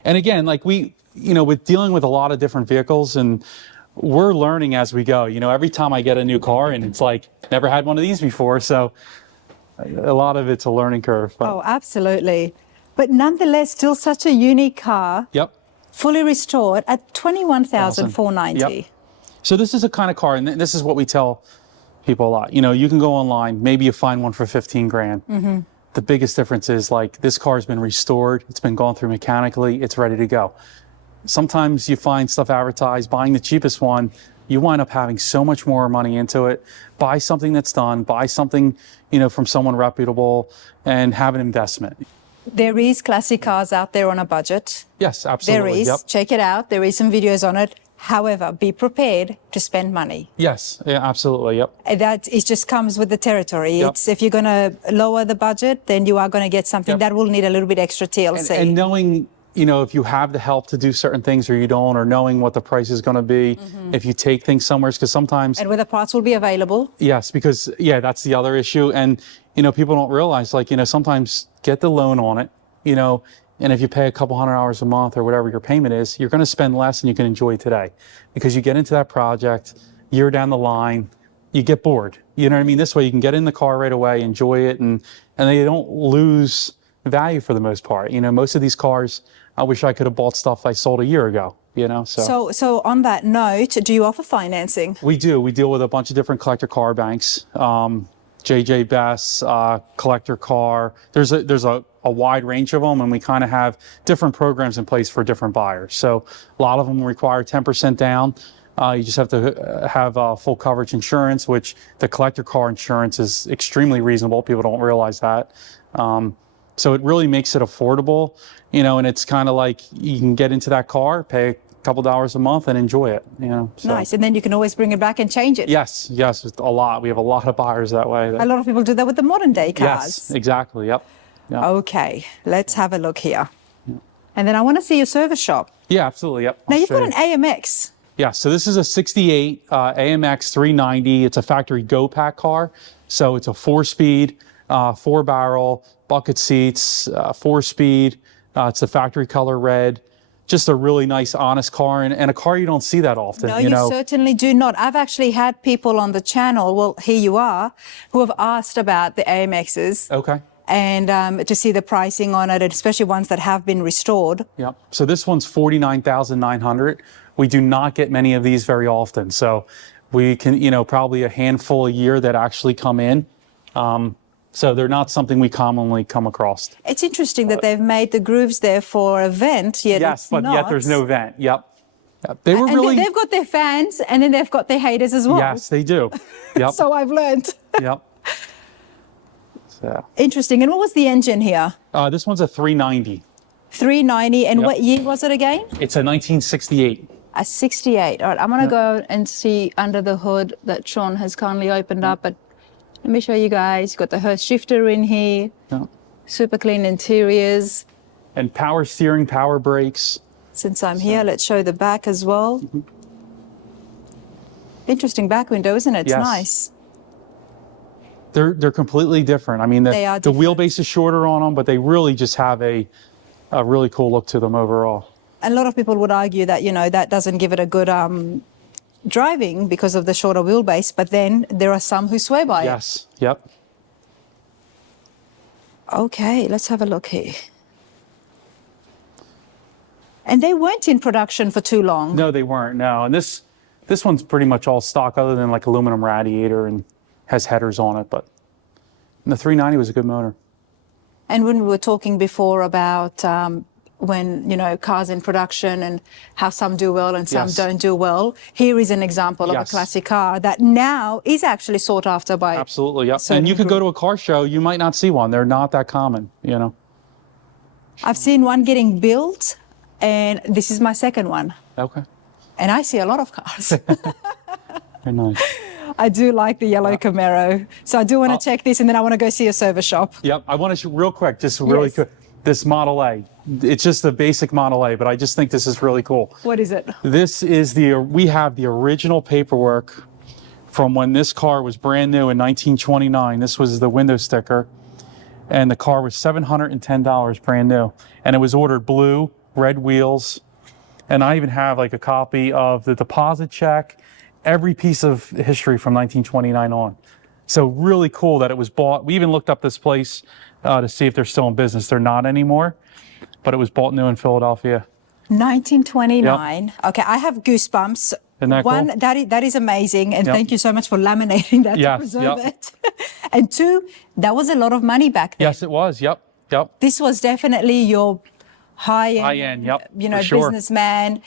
and again, like you know, with dealing with a lot of different vehicles and we're learning as we go. You know, every time I get a new car and it's like, never had one of these before. So a lot of it's a learning curve. But. Oh, absolutely. But nonetheless, still such a unique car. Yep. Fully restored at $21,490. Yep. So this is a kind of car, and this is what we tell people a lot. You know, you can go online, maybe you find one for 15 grand. Mm-hmm. The biggest difference is like this car has been restored, it's been gone through mechanically, it's ready to go. Sometimes you find stuff advertised, buying the cheapest one, you wind up having so much more money into it. Buy something that's done, buy something, you know, from someone reputable, and have an investment. There is classic cars out there on a budget. Yes, absolutely. There is. Yep. Check it out. There is some videos on it. However, be prepared to spend money. Yes, yeah, absolutely, yep. That it just comes with the territory. Yep. It's if you're going to lower the budget, then you are going to get something that will need a little bit extra TLC. And knowing, you know, if you have the help to do certain things or you don't, or knowing what the price is going to be, if you take things somewhere, because sometimes... And whether parts will be available. Yes, because, yeah, that's the other issue. And, you know, people don't realize, like, you know, sometimes get the loan on it, you know, and if you pay a couple $100 a month or whatever your payment is, you're going to spend less than you can enjoy today. Because you get into that project, year down the line, you get bored. You know what I mean? This way you can get in the car right away, enjoy it, and they don't lose value for the most part. You know, most of these cars, I wish I could have bought stuff I sold a year ago, you know? So on that note, do you offer financing? We do. We deal with a bunch of different collector car banks. JJ Best, Collector Car. There's a wide range of them, and we kind of have different programs in place for different buyers. So a lot of them require 10% down. You just have to have full coverage insurance, which the collector car insurance is extremely reasonable. People don't realize that. So it really makes it affordable, you know, and it's kind of like you can get into that car, pay a couple dollars a month and enjoy it, you know. So. Nice, and then you can always bring it back and change it. Yes, yes, a lot. We have a lot of buyers that way. A lot of people do that with the modern day cars. Yes, exactly, yep. Okay, let's have a look here. And then I want to see your service shop. Yeah, absolutely, yep. Now you've got an AMX. Yeah, so this is a 68 AMX 390. It's a factory Go Pack car. So it's a 4-speed, 4-barrel, bucket seats, 4-speed. It's the factory color red. Just a really nice, honest car, and a car you don't see that often. No, you certainly do not. I've actually had people on the channel, well, here you are, who have asked about the AMXs. Okay. And to see the pricing on it, especially ones that have been restored. Yeah. So this one's $49,900. We do not get many of these very often. So we can, you know, probably a handful a year that actually come in. So they're not something we commonly come across. It's interesting that they've made the grooves there for a vent, yet Yes, it's but not. yet there's no vent. Yep. They were And really... they've got their fans, and then they've got their haters as well. Yes, they do. Yep. So I've learned. Yep. So. Interesting. And what was the engine here? This one's a 390. 390. And Yep. what year was it again? It's a 1968. A 68. All right, I'm going to go and see under the hood that Sean has kindly opened up. But let me show you guys. You've got the Hurst shifter in here. Yep. Super clean interiors. And power steering, power brakes. Since I'm here, let's show the back as well. Mm-hmm. Interesting back window, isn't it? It's Yes. nice. They're completely different. I mean, They are the different. wheelbase is shorter on them, but they really just have a really cool look to them overall. And a lot of people would argue that, you know, that doesn't give it a good driving because of the shorter wheelbase, but then there are some who swear by it. Yes. Yep. Okay, let's have a look here. And they weren't in production for too long. No, they weren't. No, and this one's pretty much all stock, other than like aluminum radiator and has headers on it. But the 390 was a good motor. And when we were talking before about when, you know, cars in production and how some do well and some Yes. don't do well, here is an example of Yes. a classic car that now is actually sought after by... Absolutely, yep. certain And you could go group. to a car show, you might not see one. They're not that common, you know. I've seen one getting built, and this is my second one. Okay. And I see a lot of cars. Very nice. I do like the yellow Camaro. So I do want to check this, and then I want to go see a service shop. Yep. I want to real quick, just really Yes. quick. This Model A. It's just a basic Model A, but I just think this is really cool. What is it? This is we have the original paperwork from when this car was brand new in 1929. This was the window sticker, and the car was $710 brand new. And it was ordered blue, red wheels. And I even have like a copy of the deposit check, every piece of history from 1929 on. So really cool that it was bought. We even looked up this place to see if they're still in business. They're not anymore, but it was bought new in Philadelphia. 1929. Okay, I have goosebumps. Isn't that One, cool? that is amazing, and Yep. thank you so much for laminating that to Yes, preserve yep. it. And two, that was a lot of money back then. Yes, it was. Yep. Yep. This was definitely your high-end, High-end, yep, you know, for sure. businessman.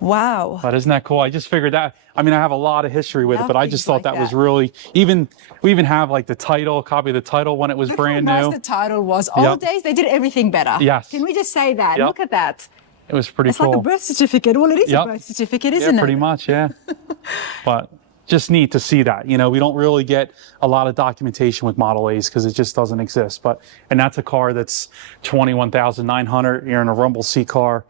Wow. But isn't that cool? I just figured that. I mean, I have a lot of history with it, Love but I things just thought like that was that. really, we even have like the title, copy of the title when it was Look brand how nice new. the title was. Old Yep. days, they did everything better. Yes. Can we just say that? Yep. Look at that. It was pretty It's cool. like a birth certificate. Well, it is Yep. a birth certificate, Yeah, isn't pretty it? much, yeah. But just neat to see that. You know, we don't really get a lot of documentation with Model A's because it just doesn't exist. And that's a car that's $21,900. You're in a rumble seat car.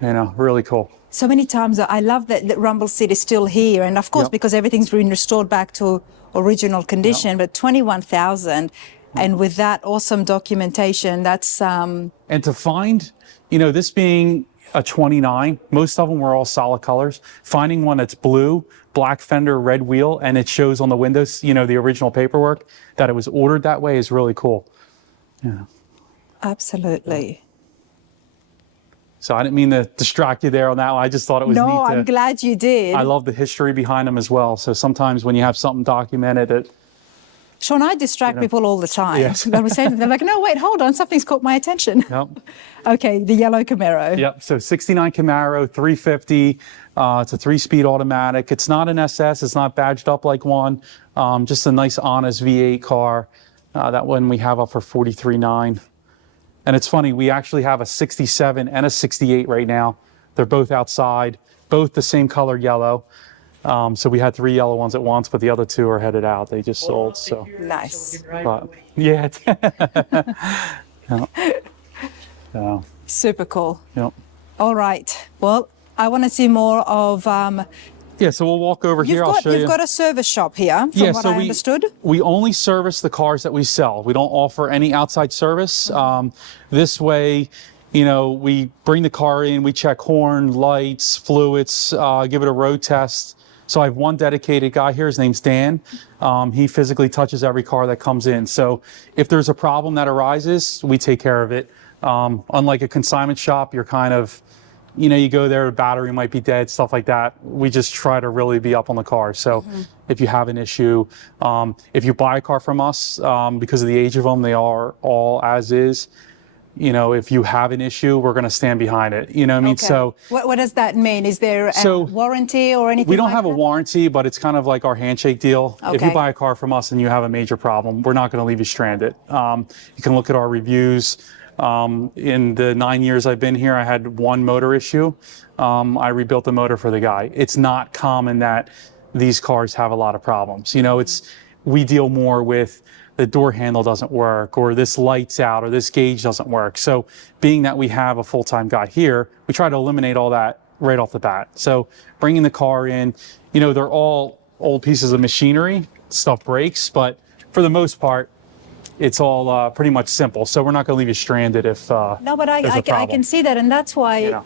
You know, really cool. So many times I love that the rumble seat is still here, and of course Yep. because everything's been restored back to original condition. But 21,000, and with that awesome documentation, that's And to find, you know, this being a 29, most of them were all solid colors. Finding one that's blue, black fender, red wheel, and it shows on the windows, you know, the original paperwork that it was ordered that way is really cool. Yeah. absolutely. So I didn't mean to distract you there on that one. I just thought it was neat. No, I'm glad you did. I love the history behind them as well. So sometimes when you have something documented, it Sean, I distract people all the time. Yes. They're like, no, wait, hold on, something's caught my attention. Yep. Okay, the yellow Camaro. Yep. So 69 Camaro, 350. It's a 3-speed automatic. It's not an SS. It's not badged up like one. Just a nice, honest V8 car. That one we have up for $43,900. And it's funny, we actually have a 67 and a 68 right now. They're both outside, both the same color yellow. So we had 3 yellow ones at once, but the other 2 are headed out. They just sold. So, Nice. but yeah. Yeah. Super cool. Yep. All right. Well, I want to see more of. Yeah. So we'll walk over here. I'll show you. You've got a service shop here, from what I understood. We only service the cars that we sell. We don't offer any outside service. This way, you know, we bring the car in, we check horn, lights, fluids, give it a road test. So I have one dedicated guy here. His name's Dan. He physically touches every car that comes in. So if there's a problem that arises, we take care of it. Unlike a consignment shop, you're kind of you know, you go there, the battery might be dead, stuff like that. We just try to really be up on the car. So if you have an issue, if you buy a car from us, because of the age of them, they are all as is. You know, if you have an issue, we're going to stand behind it. You know what I mean? Okay. So what does that mean? Is there a warranty or anything? We don't like have that? a warranty, but it's kind of like our handshake deal. Okay. If you buy a car from us and you have a major problem, we're not going to leave you stranded. You can look at our reviews. In the 9 years I've been here, I had one motor issue. I rebuilt the motor for the guy. It's not common that these cars have a lot of problems. You know, we deal more with the door handle doesn't work, or this light's out, or this gauge doesn't work. So being that we have a full-time guy here, we try to eliminate all that right off the bat. So bringing the car in, you know, they're all old pieces of machinery, stuff breaks, but for the most part, it's all pretty much simple. So we're not going to leave you stranded if No, but I can see that, and that's why, you know,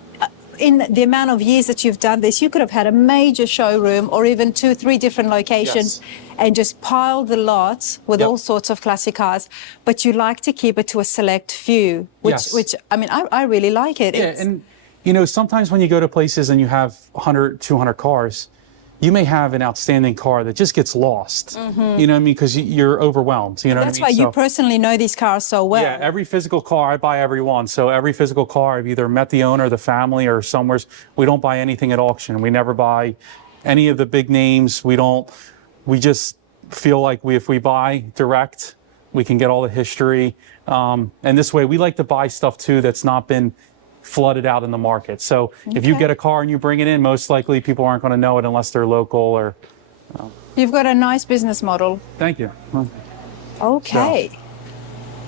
in the amount of years that you've done this, you could have had a major showroom or even 2, 3 different locations and just piled the lots with all sorts of classic cars. But you like to keep it to a select few, which I mean, I really like it. Yeah, and you know, sometimes when you go to places and you have 100, 200 cars, you may have an outstanding car that just gets lost. You know what I mean? Because you're overwhelmed. You know That's what I mean? why you personally know these cars so well. Yeah, every physical car, I buy every one. So every physical car, I've either met the owner, the family, or somewhere. We don't buy anything at auction. We never buy any of the big names. We just feel like if we buy direct, we can get all the history. And this way, we like to buy stuff too that's not been flooded out in the market. So if you get a car and you bring it in, most likely people aren't going to know it unless they're local or. You've got a nice business model. Thank you. Okay.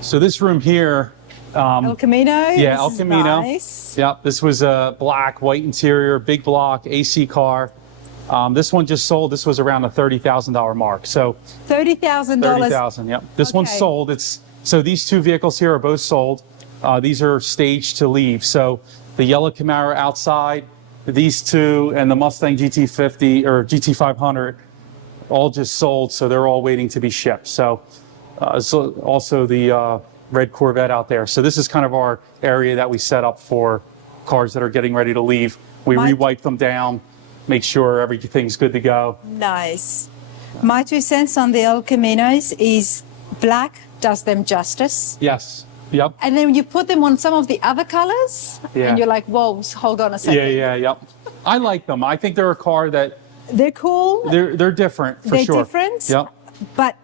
So this room here. El Camino. Yeah, El Camino. Nice. Yep, this was a black, white interior, big block, AC car. This one just sold. This was around a $30,000 mark. So $30,000. $30,000. Yep. This one's sold. So these two vehicles here are both sold. These are staged to leave. So the yellow Camaro outside, these two, and the Mustang GT50 or GT500 all just sold. So they're all waiting to be shipped. So also the red Corvette out there. So this is kind of our area that we set up for cars that are getting ready to leave. We re-wipe them down, make sure everything's good to go. Nice. My 2 cents on the El Caminos is black does them justice. Yes. Yep. And then you put them on some of the other colors, and you're like, whoa, hold on a second. Yep. I like them. I think they're a car that... They're cool. They're different, for sure. They're different. Yep. But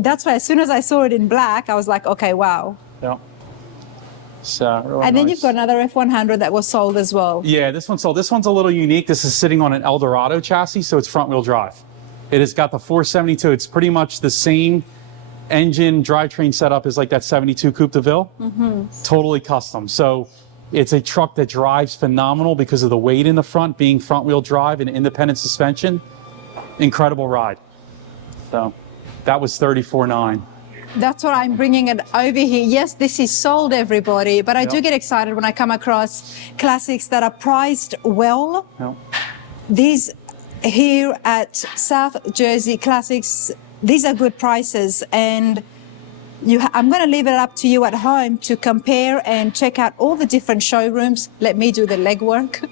that's why as soon as I saw it in black, I was like, okay, wow. Yep. So, really and then nice. you've got another F100 that was sold as well. Yeah, this one's sold. This one's a little unique. This is sitting on an Eldorado chassis, so it's front-wheel drive. It has got the 472. It's pretty much the same engine drivetrain setup is like that 72 Coupe de Ville, totally custom. So it's a truck that drives phenomenal because of the weight in the front, being front wheel drive and independent suspension. Incredible ride. So that was $34,900. That's what I'm bringing it over here. Yes, this is sold, everybody, but I do get excited when I come across classics that are priced well. These here at South Jersey Classics, these are good prices, and I'm going to leave it up to you at home to compare and check out all the different showrooms. Let me do the legwork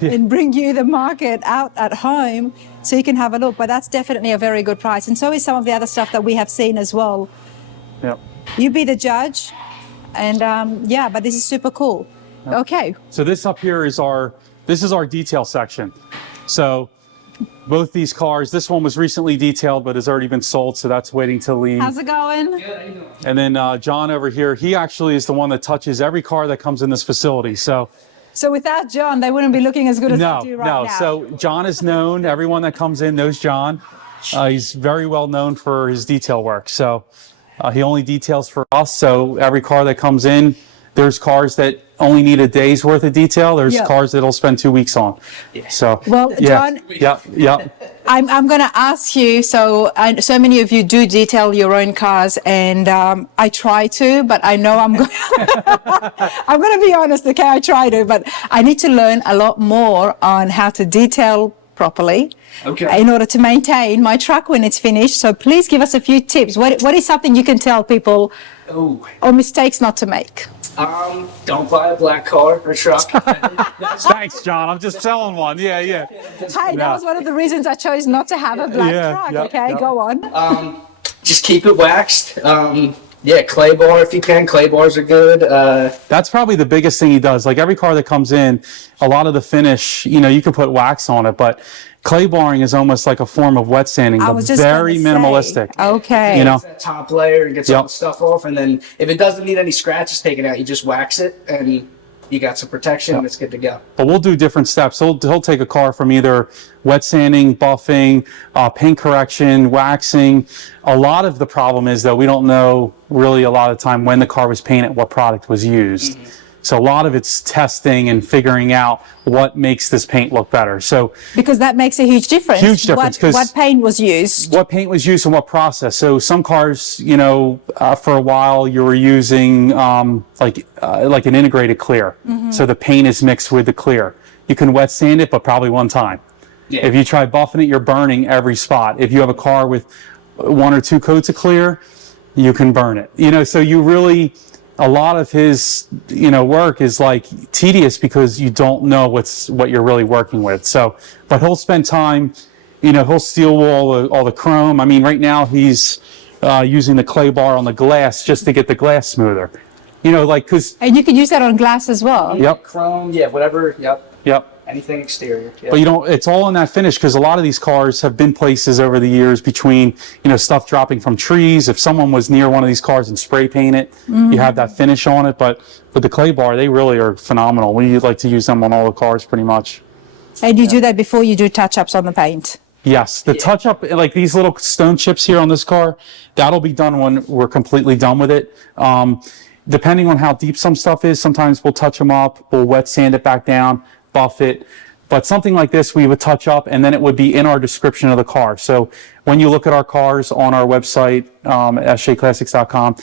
and bring you the market out at home so you can have a look. But that's definitely a very good price, and so is some of the other stuff that we have seen as well. You be the judge, and but this is super cool. Okay. So this up here is our detail section. So both these cars, this one was recently detailed, but has already been sold, so that's waiting to leave. How's it going? Good, how you doing? And then John over here, he actually is the one that touches every car that comes in this facility. So without John, they wouldn't be looking as good as they do right now. No. So John is known. Everyone that comes in knows John. He's very well known for his detail work. So he only details for us. So every car that comes in, there's cars that only need a day's worth of detail. There's cars that he'll spend 2 weeks on. So, well, John, I'm going to ask you, so many of you do detail your own cars, and I try to, but I know I'm going to be honest, okay, I try to, but I need to learn a lot more on how to detail properly. Okay. In order to maintain my truck when it's finished. So please give us a few tips. What is something you can tell people or mistakes not to make? Don't buy a black car or truck. Thanks, John. I'm just selling one. Yeah. Hey, that was one of the reasons I chose not to have a black truck. Okay, go on. Just keep it waxed. Yeah, clay bar if you can. Clay bars are good. That's probably the biggest thing he does. Like every car that comes in, a lot of the finish, you can put wax on it, but clay barring is almost like a form of wet sanding, but very minimalistic. Okay. That top layer and gets all the stuff off, and then if it doesn't need any scratches taken out, you just wax it, and you got some protection, and it's good to go. But we'll do different steps. He'll take a car from either wet sanding, buffing, paint correction, waxing. A lot of the problem is that we don't know really a lot of the time when the car was painted, what product was used. So a lot of it's testing and figuring out what makes this paint look better. So because that makes a huge difference. Huge difference. What paint was used? What paint was used and what process. So some cars, for a while you were using like an integrated clear. So the paint is mixed with the clear. You can wet sand it, but probably one time. Yeah. If you try buffing it, you're burning every spot. If you have a car with 1 or 2 coats of clear, you can burn it. So you really, a lot of his, work is like tedious because you don't know what you're really working with. So, but he'll spend time, he'll steel wool all the chrome. I mean, right now he's using the clay bar on the glass just to get the glass smoother. And you can use that on glass as well. Yep. Chrome, whatever. Yep. Anything exterior. Yep. But it's all in that finish because a lot of these cars have been places over the years between, stuff dropping from trees. If someone was near one of these cars and spray paint it, you have that finish on it. But with the clay bar, they really are phenomenal. We like to use them on all the cars pretty much. And you do that before you do touch-ups on the paint? Yes, the touch-up, like these little stone chips here on this car, that'll be done when we're completely done with it. Depending on how deep some stuff is, sometimes we'll touch them up, we'll wet sand it back down, buff it. But something like this, we would touch up, and then it would be in our description of the car. So when you look at our cars on our website, sjclassics.com,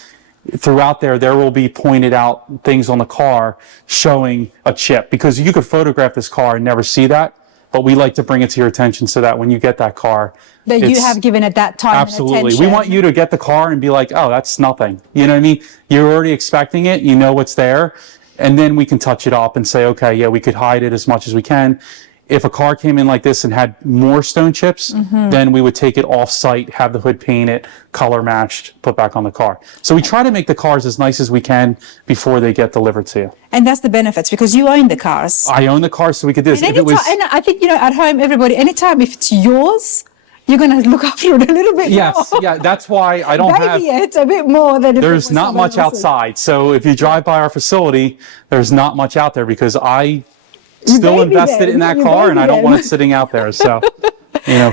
throughout there will be pointed out things on the car showing a chip. Because you could photograph this car and never see that, but we like to bring it to your attention so that when you get that car, that you have given it that time absolutely. and attention. We want you to get the car and be like, oh, that's nothing. You know what I mean? You're already expecting it. You know what's there. And then we can touch it up and say, okay, yeah, we could hide it as much as we can. If a car came in like this and had more stone chips, then we would take it off site, have the hood painted, color matched, put back on the car. So we try to make the cars as nice as we can before they get delivered to you. And that's the benefits because you own the cars. I own the car, so we could do this. And I think, at home, everybody, anytime if it's yours, you're going to look after it a little bit more. Yes, yeah, that's why I don't have... Maybe it's a bit more than if there's not much outside. So if you drive by our facility, there's not much out there because I still invested in that car and I don't want it sitting out there. So,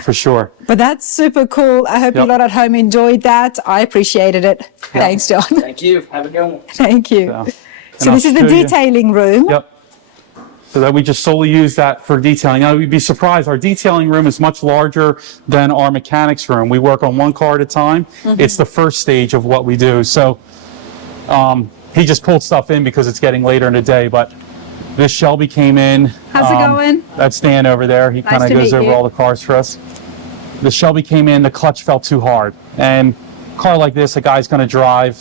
for sure. But that's super cool. I hope you lot at home enjoyed that. I appreciated it. Thanks, John. Thank you. Have a good one. Thank you. So this is the detailing room. Yep. So that we just solely use that for detailing. Now, you'd be surprised, our detailing room is much larger than our mechanics room. We work on one car at a time. It's the first stage of what we do. So he just pulled stuff in because it's getting later in the day, but this Shelby came in. How's it going? That's Dan over there. He kind of goes over all the cars for us. The Shelby came in, the clutch felt too hard. And a car like this, a guy's going to drive,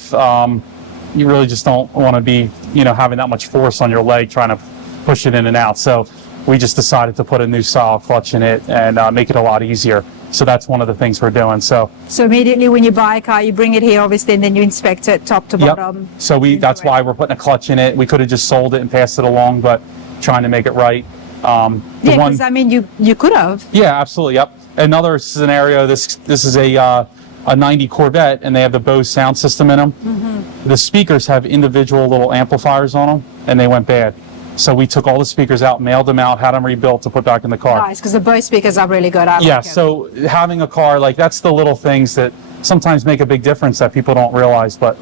you really just don't want to be, having that much force on your leg trying to push it in and out. So we just decided to put a new style clutch in it and make it a lot easier. So that's one of the things we're doing. So immediately when you buy a car, you bring it here, obviously, and then you inspect it top to bottom. So that's why we're putting a clutch in it. We could have just sold it and passed it along, but trying to make it right. Because you could have. Yeah, absolutely. Yep. Another scenario. This is a 90 Corvette, and they have the Bose sound system in them. The speakers have individual little amplifiers on them, and they went bad. So we took all the speakers out, mailed them out, had them rebuilt to put back in the car. Nice, because the Bose speakers are really good. So having a car, that's the little things that sometimes make a big difference that people don't realize. But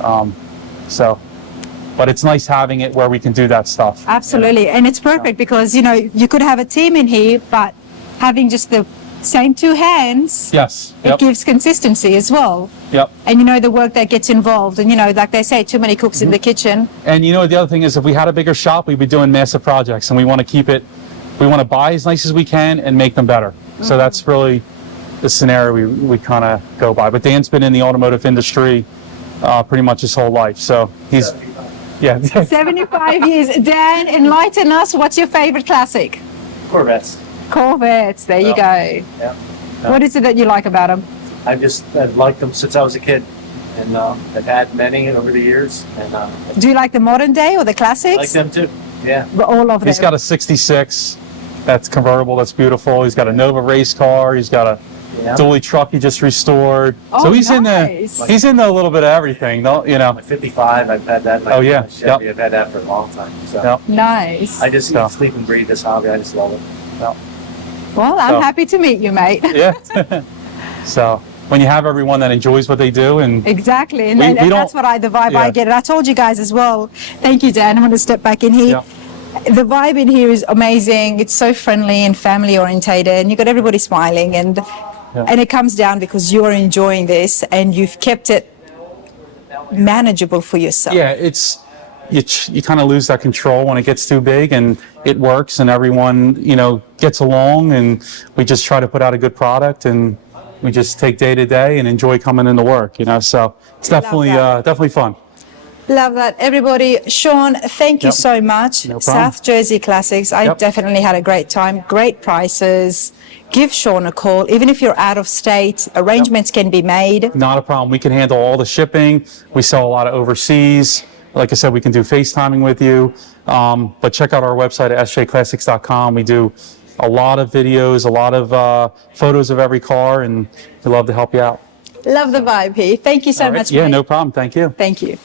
but it's nice having it where we can do that stuff. Absolutely, and it's perfect because, you could have a team in here, but having just the same two hands, it gives consistency as well. Yep. And the work that gets involved, and like they say, too many cooks in the kitchen. And the other thing is, if we had a bigger shop, we'd be doing massive projects, and we want to keep it we want to buy as nice as we can and make them better. So that's really the scenario we kind of go by. But Dan's been in the automotive industry pretty much his whole life. So he's, yeah. 75 years. Dan, enlighten us. What's your favorite classic? Corvettes. Corvettes. There you go. Yeah. What is it that you like about them? I've liked them since I was a kid, and I've had many over the years. And Do you like the modern day or the classics? I like them too. Yeah. All of them. He's got a 66 that's convertible, that's beautiful. He's got a Nova race car. He's got a dually truck he just restored. Oh, so he's nice. he's into a little bit of everything, you know. My 55, I've had that. Oh, yeah. Chevy, Yep. I've had that for a long time. So Yep. Nice. I just sleep and breathe this hobby. I just love it. Yep. Well, I'm So- happy to meet you, mate. Yeah. So when you have everyone that enjoys what they do, and Exactly, and, We- and we that's don't- the vibe I yeah. get. And I told you guys as well. Thank you, Dan. I'm going to step back in here. Yeah. The vibe in here is amazing. It's so friendly and family orientated, and you got everybody smiling, and it comes down because you're enjoying this and you've kept it manageable for yourself. yeah, it's you kind of lose that control when it gets too big, and it works, and everyone gets along, and we just try to put out a good product, and we just take day to day and enjoy coming into work. So it's definitely that. definitely fun. Love that. Everybody, Sean, thank you Yep. so much. No problem. South Jersey Classics. I Yep. definitely had a great time. Great prices. Give Sean a call. Even if you're out of state, arrangements can be made. Not a problem. We can handle all the shipping. We sell a lot of overseas. Like I said, we can do FaceTiming with you. But check out our website at sjclassics.com. We do a lot of videos, a lot of photos of every car, and we love to help you out. Love the vibe here. Thank you so All right. much. Yeah, mate. no problem. Thank you. Thank you.